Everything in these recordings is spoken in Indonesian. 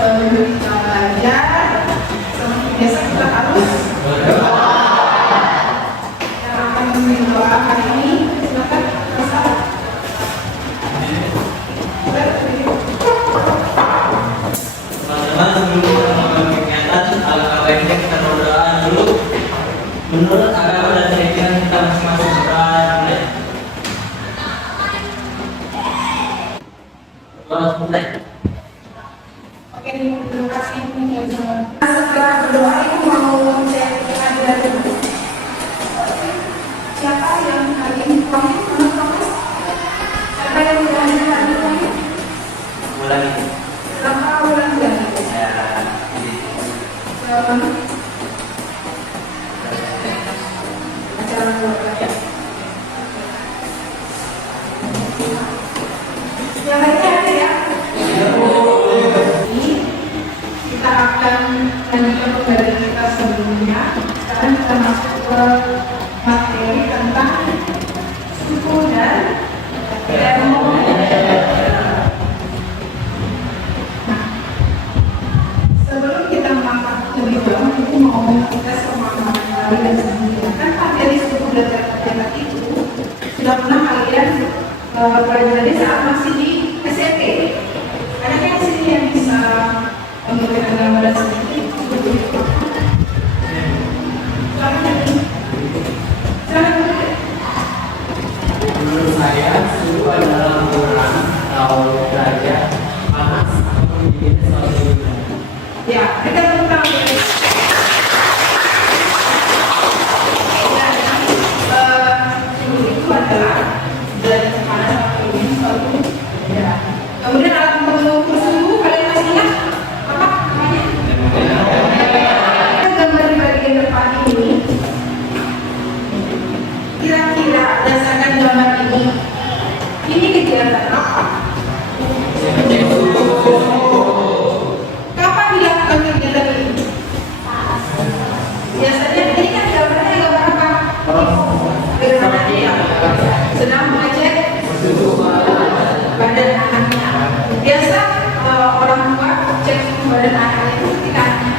sebelum kita belajar, seperti biasa kita harus yang akan memberi doa hari ini. Silakan, Ustaz. Teman-teman, sebelum kita melakukan kegiatan, alangkah baiknya kita berdoa dulu. Menurut agama dan keyakinan kita masing-masing berdoa dulu. Terus mulai. Oke, terima kasih. Setelah berdoa itu mau cek kehadiran siapa yang hari ini promis? Siapa yang berhadir hari ini? Mulai. Berapa bulan ya? Acara keluarga. Yang lainnya ada ya? Kita akan lanjutkan pembelajaran kita sebelumnya. Sekarang kita masuk ke materi tentang suku dan termometer. Nah, sebelum kita mengangkat lebih jauh, itu mau kita sama-sama dan sebelumnya kan materi suku dan termometer itu sudah pernah kalian pelajari saat masih di SMP. Ada yang sini yang bisa memberikan gambaran sedikit? Menurut saya, suku adalah ukuran atau derajat panas atau dinginnya suatu benda. Ya, kita tahu ya. Suhu itu adalah derajat panas atau dingin suatu benda. Kemudian alat pengukur suhu kalian masih ingat apa namanya? Gambar di bagian depan ini. Kira-kira berdasarkan gambar ini kegiatan apa? Kapan dilakukan kegiatan ini? Biasanya ini kan gambarnya gambar apa? Gerhana ya. Sedang mengecek badan anaknya. Biasa orang tua cek badan anaknya itu ketika anaknya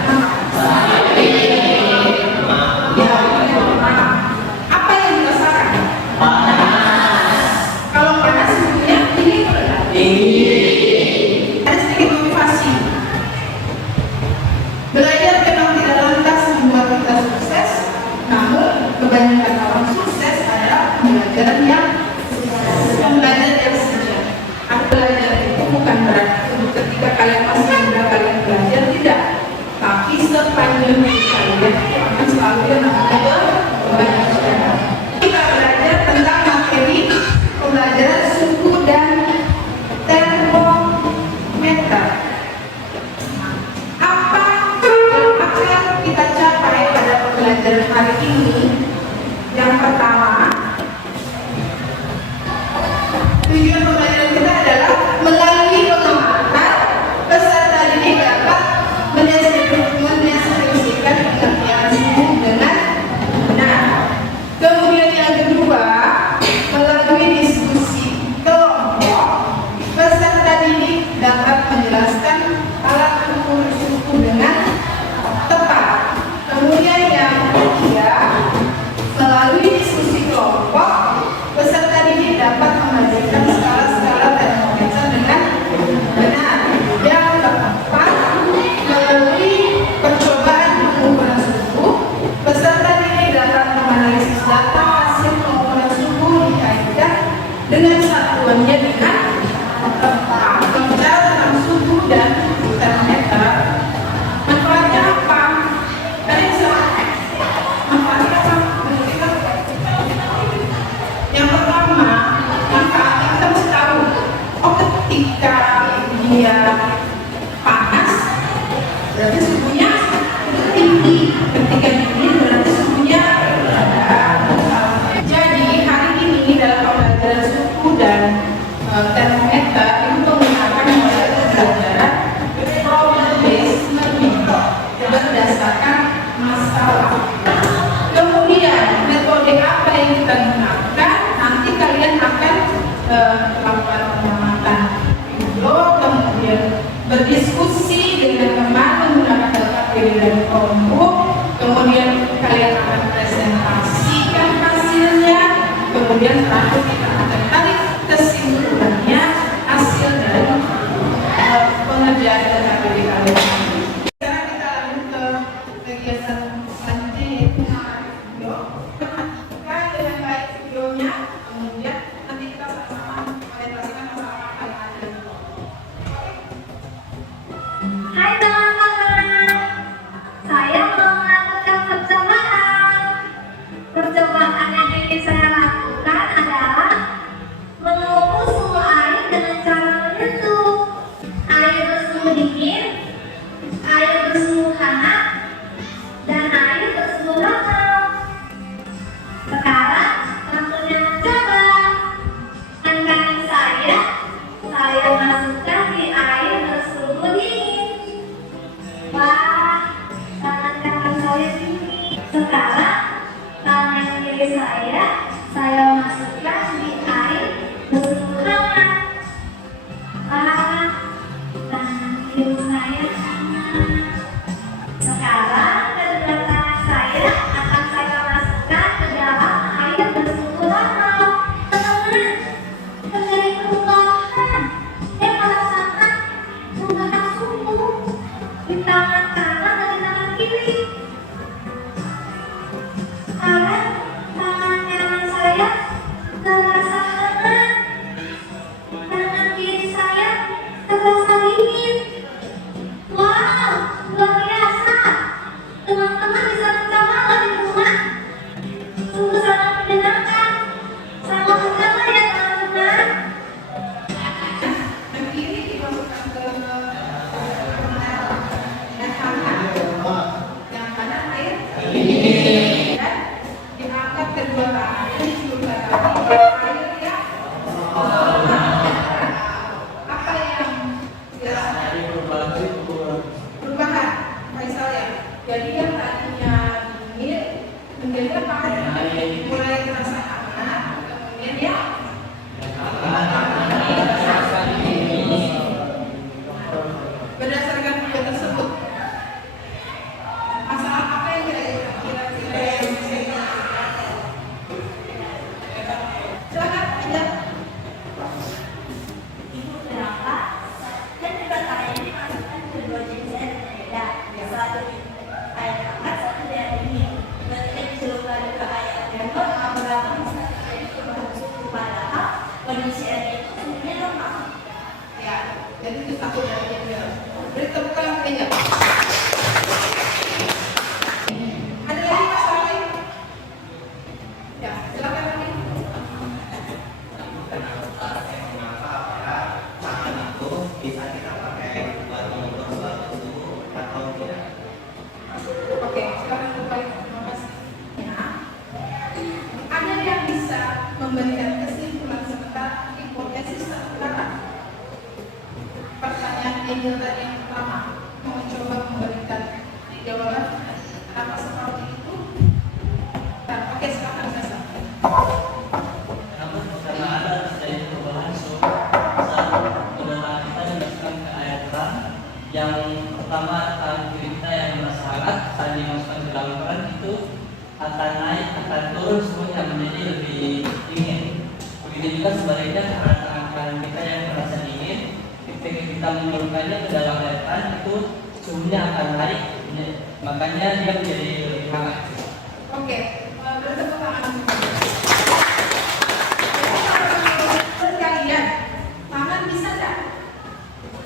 apa yang dirasakan? Kalau panas suhunya tinggi. Ada sedikit motivasi. Belajar memang tidak lantas membuat kita sukses, namun kebanyakan orang sukses adalah pembelajaran yang sejak. Belajar itu bukan berarti ketika kalian masih muda kalian belajar, tidak. Tapi sepanjang hidup kalian akan selalu yang namanya belajar. Kita belajar tentang materi pembelajaran suhu dan termometer. Apa yang akan kita capai pada pembelajaran hari ini? Yang pertama, tujuan pembelajaran kita adalah melalui pengamatan peserta didik dapat mendeskripsikan pengertian suhu dengan benar. Kemudian yang kedua, melalui diskusi kelompok peserta didik dapat menjelaskan alat ukur suhu dengan tepat. Kemudian yang ketiga, melalui diskusi kelompok peserta didik dapat mengajarkan skala-skala termometer dengan benar. Yang keempat, melalui percobaan pengukuran suhu peserta didik dapat menganalisis data hasil pengukuran suhu dikaitkan dengan satuannya dengan tepat. Bicara tentang suhu dan termometer, manfaatnya apa? Tadi bisa manfaatnya apa? Yang pertama, manfaatnya kita mesti tahu. Oh, ketika dia panas, berarti suhunya tinggi. Ketika dingin, berarti suhunya rendah. Jadi hari ini dalam pembelajaran suhu dan termometer itu menggunakan model pembelajaran problem based learning berdasarkan masalah. Kemudian metode apa yang kita gunakan? Nanti kalian akan melakukan pengamatan video, kemudian berdiskusi dengan terdiri dari kelompok, kemudian kalian akan presentasikan hasilnya, kemudian terakhir kita akan tarik kesimpulannya hasil dari pengerjaan KKBD kalian. Sekarang kita lanjut ke kegiatan selanjutnya yaitu video. Perhatikan dengan baik videonya, kemudian nanti kita sama-sama menetapkan apa-apa yang ada. Hai teman-teman, saya mau melakukan percobaan. Percobaan yang ingin saya lakukan adalah mengukur suhu air dengan cara menyentuh air bersuhu dingin, air bersuhu hangat, dan air bersuhu normal. Sekarang waktunya mencoba. Tangan saya masukkan di air bersuhu dingin. Wah, tangan kanan saya dingin. Sekarang tangan kiri saya masukkan di air bersuhu hangat. Wah, tangan kiri saya hangat. Sekarang kedua tangan saya akan saya masukkan ke dalam air bersuhu normal. Teman-teman, terjadi perubahan. Saya merasakan perubahan suhu di tangan kanan dan di tangan kiri. Sekarang tangan kanan saya terasa hangat, tangan kiri saya terasa dingin. Wow, luar biasa. Teman-teman bisa mencoba di rumah. Sungguh sangat menyenangkan. Selamat mencoba ya teman-teman. Yang kiri dimasukkan ke yang kanan, yang kanan air dan diangkat kedua tangannya juga air ya. Apa yang Jadi perubahan Faisal ya? Jadi yang tadinya dingin menjadi apa? Mulai terasa hangat, kemudian ya berdasarkan video tersebut, masalah apa yang kira-kira yang bisa dilakukan? Silakan aja. Ibu berapa? Dan juga saya ini masukkan ke dua jenis air berbeda. Satu air hangat, satu air dingin. Ketika dicelupkan ke air hangat, beberapa bisa terjadi perubahan suhu. Padahal kondisi air itu sebenarnya normal. Ya, jadi itu satu dari video. Beri tepuk tangan aja. Ada lagi masalah lain? Ya, silakan lagi. Tangan itu bisa kita pakai buat mengukur suatu suhu atau tidak. Oke, sekarang kembali. Terima kasih. Ya. Ada yang bisa memberikan kesimpulan sementara, hipotesis sementara. Pertanyaan Angel tadi yang pertama, mau coba memberikan jawaban kenapa seperti itu? Nah, oke, silakan Sasa. namun karena ada terjadi perubahan suhu saat udara kita dimasukkan ke air keran, yang pertama tangan kiri kita yang merasa hangat saat dimasukkan ke dalam keran itu akan naik, akan turun suhunya menjadi lebih dingin. Begitu juga sebaliknya karena tangan kanan kita yang merasa dingin, ketika kita menurunkannya ke dalam air keran itu suhunya akan naik, makanya dia menjadi lebih hangat. Oke, bertepuk tangan. Sekalian, tangan bisa nggak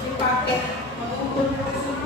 dipakai mengukur suhu?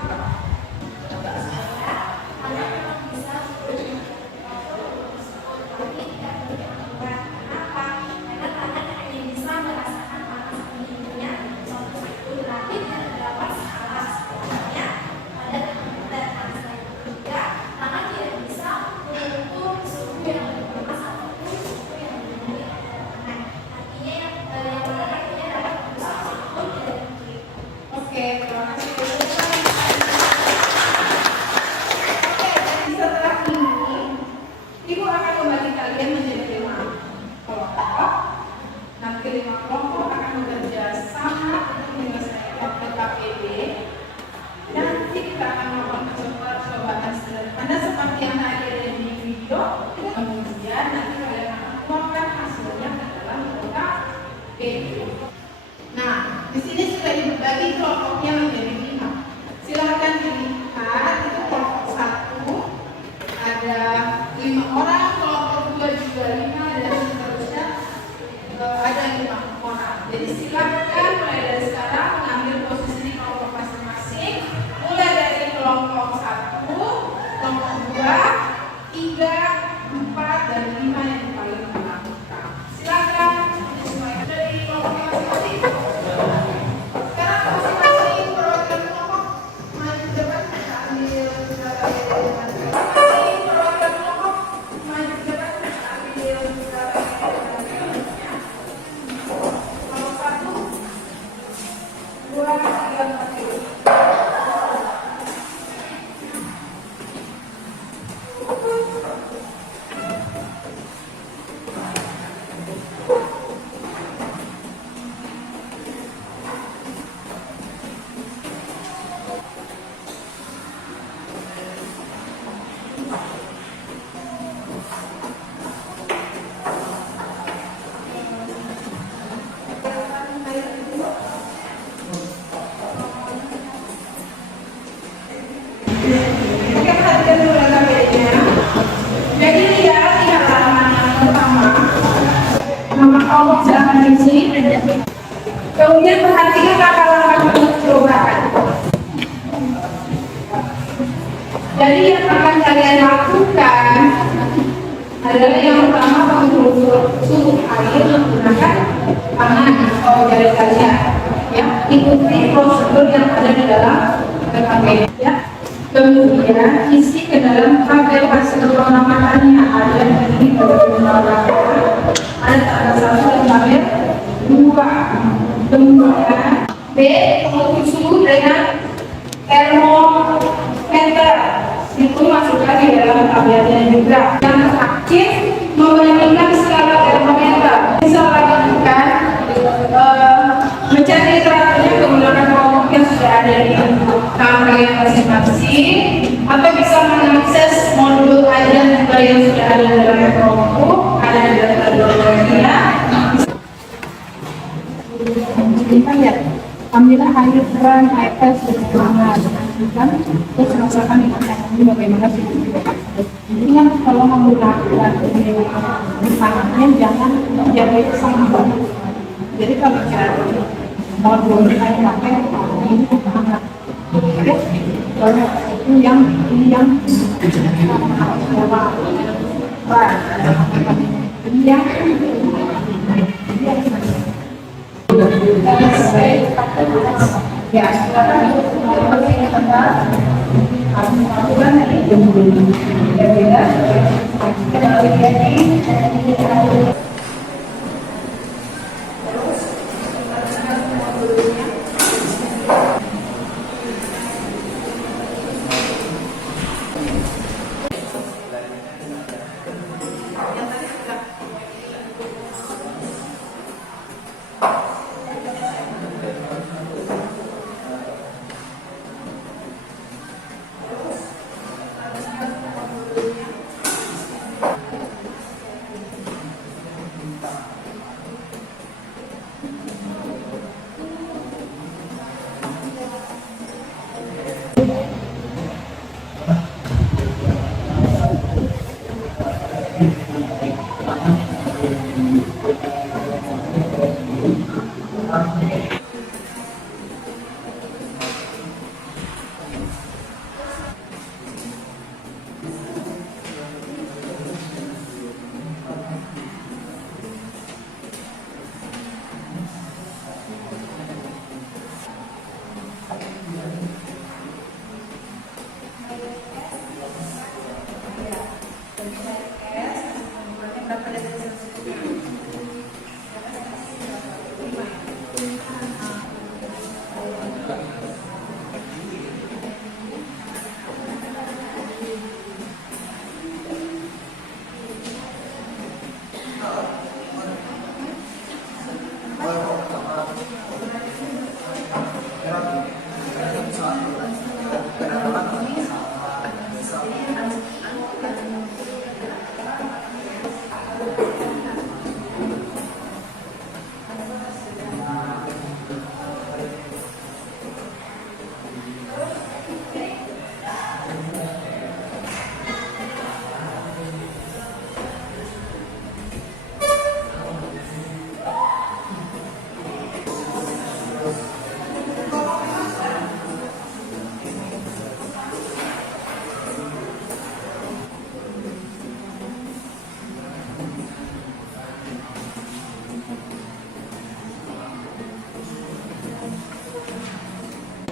Kemudian perhatikan langkah-langkah perubahan. Jadi yang akan kalian lakukan adalah yang pertama mengukur suhu air menggunakan tangan atau jari kalian. Ya, ikuti prosedur yang ada di dalam TKP. Ya. Kemudian isi ke dalam tabel hasil pengamatan yang ada di ada tabel 1 dan tabel 2. Kemudian B, mengukur suhu dengan termometer, itu masukkan di dalam tabelnya juga. Yang terakhir, membandingkan skala termometer. Bisa lakukan mencari teraturnya menggunakan kelompok yang sudah ada di kamar yang masing-masing, atau bisa mengakses modul ajar juga yang sudah ada di dalam kelompok, ada di dalam tabelnya. Kita lihat, ambillah air keran, air es, dan hangat, kan? Terus rasakan ini bagaimana sih? Ingat kalau menggunakan tangannya jangan jaga sama. Jadi kalau cara modul air pakai ini hangat, kalau ini yang ini yang ya, silakan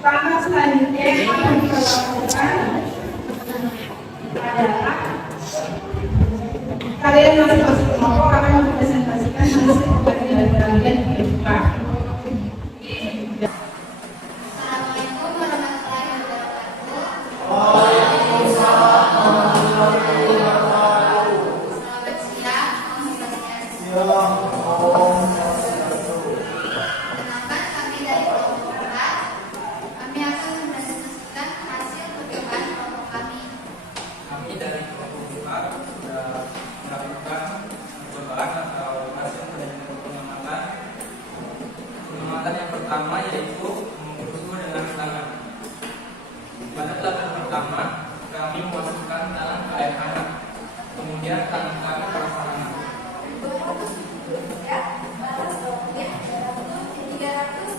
langkah selanjutnya yang akan kita lakukan adalah kalian masing-masing kelompok akan mempresentasikan hasil pembelajaran kalian di MK. Assalamualaikum warahmatullahi wabarakatuh. Selamat siang, Om Sebastian. Perkenalkan, kami dari kelompok 4. Kami akan mempresentasikan hasil percobaan kelompok kami. Kami dari kelompok 4 sudah melakukan percobaan atau hasil pengamatan. Pengamatan yang pertama yaitu mengukur suhu dengan tangan. Pada tahap pertama, kami memasukkan tangan ke air hangat, kemudian tangan kami terasa hangat. 273 balas 300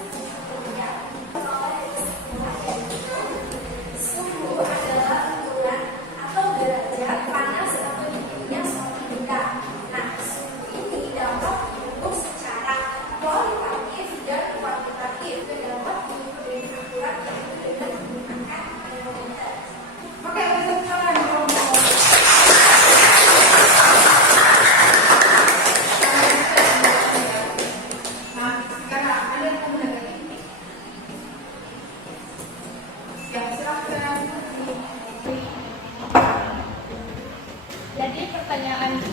1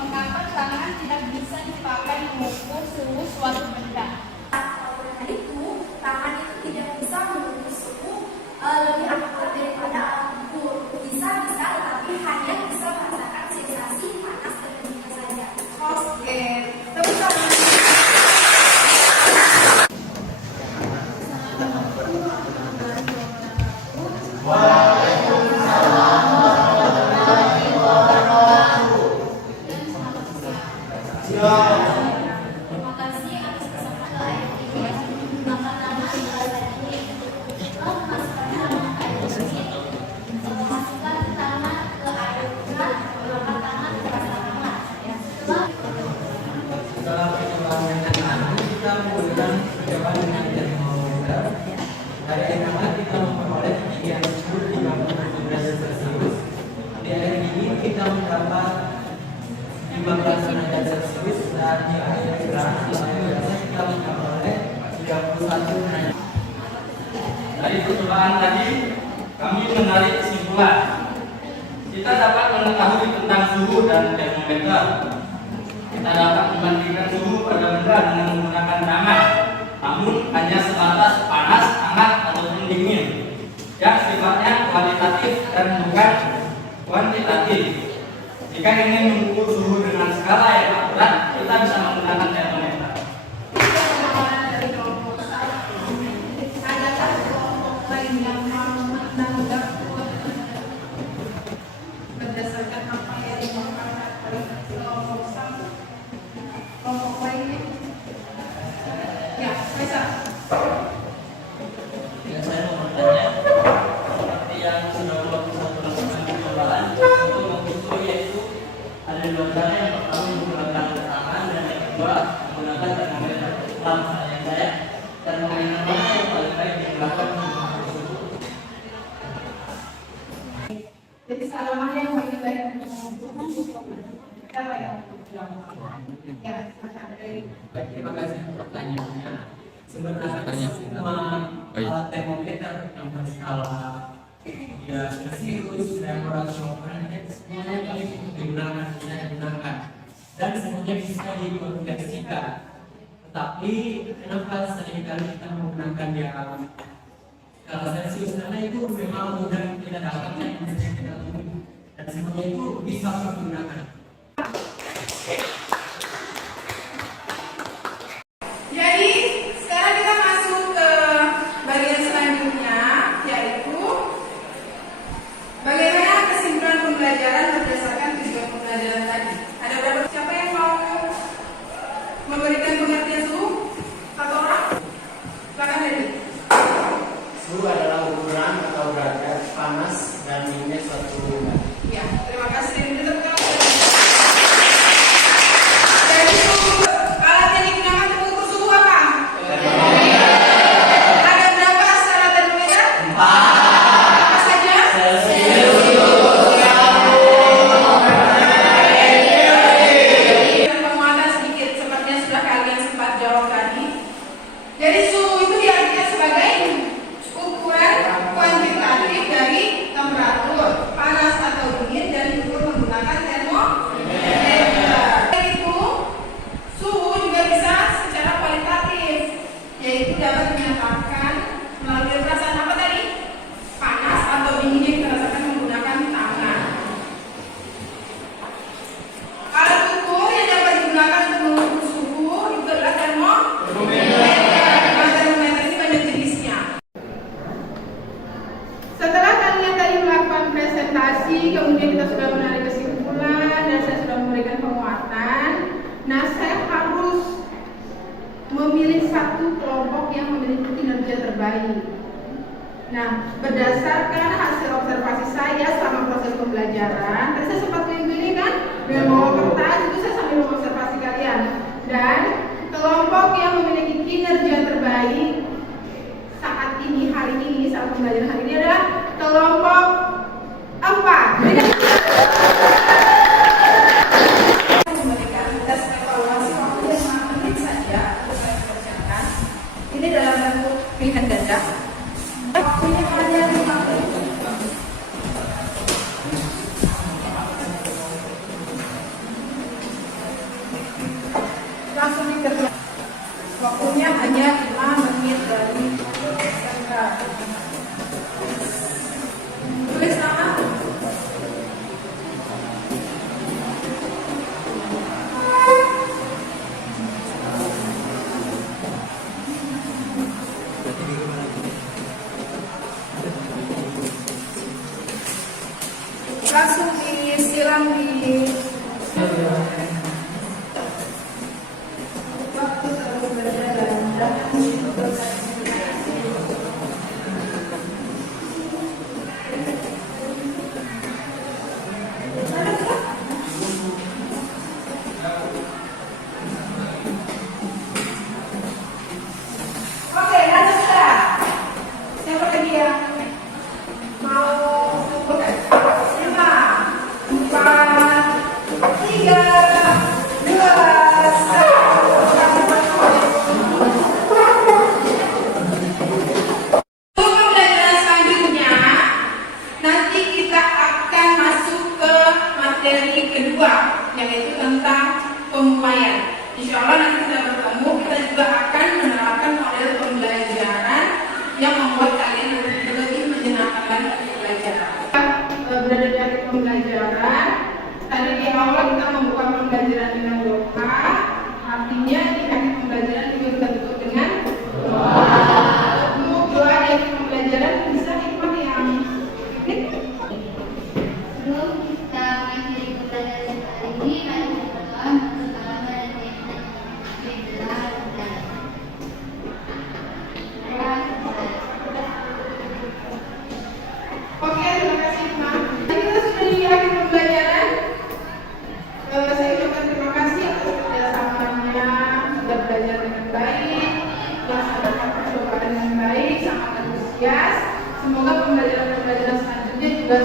mengapa tangan tidak bisa dipakai mengukur suhu suatu benda? Karena itu, tangan itu tidak bisa mengukur suhu lebih akurat daripada alat ukur. Bisa, tetapi hanya bisa merasakan sensasi panas dan dingin saja. Oke, tepuk tangan. Terima kasih atas kesempatan ini. Maka nama ibadah ini masukkan tangan ke air bersih. Masukkan tangan ke air hangat, mengangkat tangan terasa hangat. Setelah percobaan yang tadi, kita menggunakan percobaan dengan termometer. Dari air hangat kita memperoleh ketinggian suhu 57 derajat Celcius. Di air dingin kita mendapat 15 derajat Celcius, dan di air keras kita memperoleh 31 derajat. Dari percobaan tadi, kami menarik kesimpulan. Kita dapat mengetahui tentang suhu dan termometer. Kita dapat membandingkan suhu pada benda dengan menggunakan tangan, namun hanya sebatas panas, hangat, ataupun dingin, yang sifatnya kualitatif dan bukan kuantitatif. Jika ingin mengukur suhu dengan skala yang akurat, kita bisa menggunakan termometer. Dari kelompok 1, adakah kelompok lain yang mau menanggap berdasarkan apa yang dimakan oleh kelompok 1? Kelompok lainnya? Ya, Faisal. Dan saya mau bertanya, seperti yang sudah melakukan percobaan untuk mengukur, yaitu ada 2 cara. Yang pertama menggunakan tangan, dan yang kedua menggunakan termometer. Dalam pertanyaan saya, termometer mana yang paling baik digunakan untuk mengukur suhu? Jadi skala mana yang paling baik untuk mengukur? Apa ya? Ya, macam dari Baik, terima kasih untuk pertanyaannya. Sebenarnya semua alat termometer yang berskala ya Celsius, temperatur Fahrenheit, semuanya paling digunakan, bisa digunakan, dan semuanya bisa dikonversikan. Tetapi kenapa seringkali kita menggunakan yang skala Celsius? Karena itu memang mudah kita dapatkan informasi kita dan semuanya itu bisa digunakan. Jadi sekarang kita masuk ke bagian selanjutnya, yaitu bagaimana kesimpulan pembelajaran berdasarkan tujuan pembelajaran tadi. Ada berapa? Siapa yang mau memberikan pengertian suhu? Satu orang? Silakan dari. Suhu adalah ukuran atau derajat panas dan dinginnya suatu benda. Ya, terima kasih. Tepuk tangan. Jadi alat yang digunakan untuk mengukur suhu apa? Ada berapa skala termometer? 4. Apa saja? Penguatan sedikit seperti yang sudah kalian sempat jawab tadi. Jadi suhu itu diartikan sebagai ukuran kuantitatif dari temperatur, panas atau dingin, dan diukur menggunakan termometer. Itu suhu juga bisa secara kualitatif, yaitu dapat dinyatakan melalui perasaan apa tadi? Panas atau dingin yang kita rasakan menggunakan tangan. Alat ukur yang dapat digunakan untuk mengukur suhu itu adalah termometer. Termometer ini banyak jenisnya. Setelah kalian tadi melakukan presentasi, kemudian kita sudah menarik kesimpulan dan saya sudah memberikan penguatan. Nah, saya harus memilih satu kelompok yang memiliki kinerja terbaik. Nah, berdasarkan hasil observasi saya selama proses pembelajaran, tadi saya sempat pilih kan, dengan bawa kertas itu saya sambil mengobservasi kalian. Dan kelompok yang memiliki kinerja terbaik saat ini, hari ini, saat pembelajaran hari ini adalah kelompok 4. Memberikan tes evaluasi waktu yang 5 menit saja untuk saya kerjakan. Ini dalam bentuk pilihan ganda. Waktunya hanya 5 menit. langsung disiram di waktu terus berjalan dan oke, ada sudah. Siapa lagi yang mau sebutkan? 5, 4, 3, 2, 1. Pembelajaran selanjutnya, nanti kita akan masuk ke materi kedua, yaitu tentang pemulaian. Insya Allah nanti kita bertemu, kita juga akan menerapkan model pembelajaran yang membuat kalian lebih menyenangkan lagi belajar. Berada di akhir pembelajaran, tadi di awal kita membuka pembelajaran dengan doa, artinya di akhir pembelajaran juga kita tutup dengan doa. Untuk doa di akhir pembelajaran bisa ikut yang ini. Sebelum kita mengakhiri pembelajaran kali ini, mari kita berdoa bersama dan berdoa dan Oke, terima kasih, Ma. Jadi kita sudah di akhir pembelajaran. Saya ucapkan terima kasih atas kerjasamanya, sudah belajar dengan baik, melaksanakan percobaan dengan baik, sangat antusias. Semoga pembelajaran-pembelajaran selanjutnya juga